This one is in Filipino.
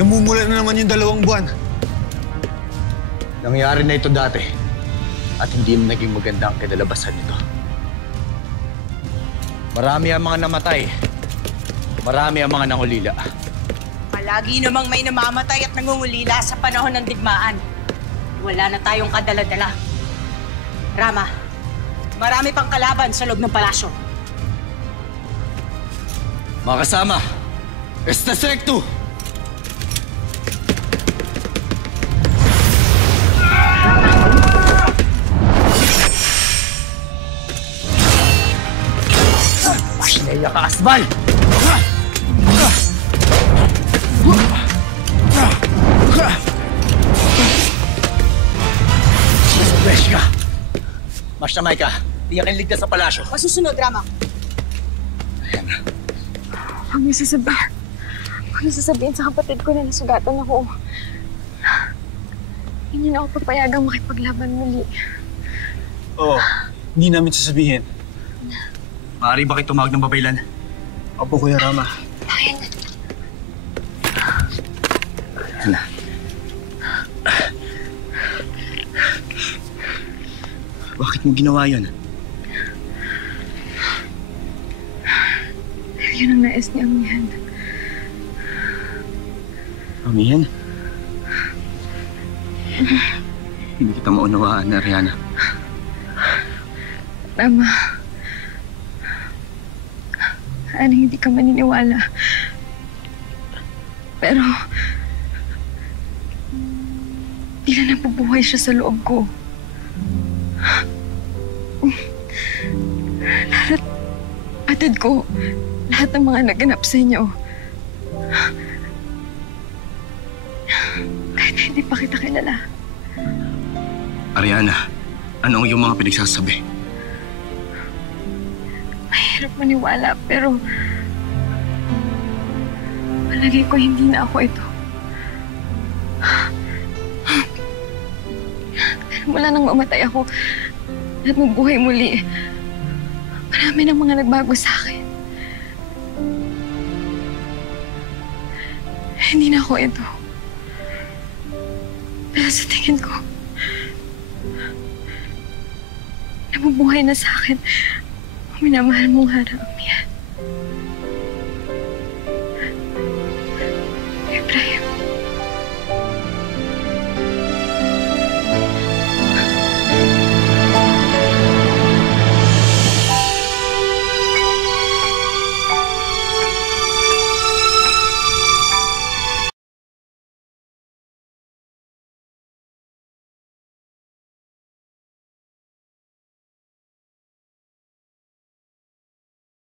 Namumula na naman yung 2 buwan. Nangyari na ito dati at hindi na naging maganda ang kinalabasan nito. Marami ang mga namatay. Marami ang mga nangulila. Palagi namang may namamatay at nangungulila sa panahon ng digmaan. Wala na tayong kadala-dala. Rama, marami pang kalaban sa loob ng palasyo. Mga kasama, Esta Sectu! Pasneya ka, Asbal! Fresh ka! Mas na ka, di ka ligtas sa palasyo. Masusunod, Rama. Ayan na. Huwag niyo sasabihin. Huwag niyo sasabihin sa kapatid ko na nasugatan ako. Hindi na ako papayagang makipaglaban muli. Oo, hindi namin sasabihin. Maaari ba kayo tumawag ng babaylan? Opo, Kuya Rama. Ayan. Ayan na. Bakit mo ginawa yun? Yun ang nais ni Amihan. Amihan? Hindi kita maunawaan, Ariana. Rama. Ano, hindi ka maniniwala. Pero di na nabubuhay siya sa loob ko. Lahat, patid ko, lahat ng mga naganap sa inyo. Kahit hindi pa kita kilala. Ariana, ano ang iyong mga pinagsasabi? Mahirap maniwala, pero palagi ko hindi na ako ito. Mula nang mamatay ako at mabuhay muli, marami ng mga nagbago sa akin. Hindi na ako ito. Pero sa tingin ko, nabubuhay na sa akin ang minamahal mong harap, Amihan.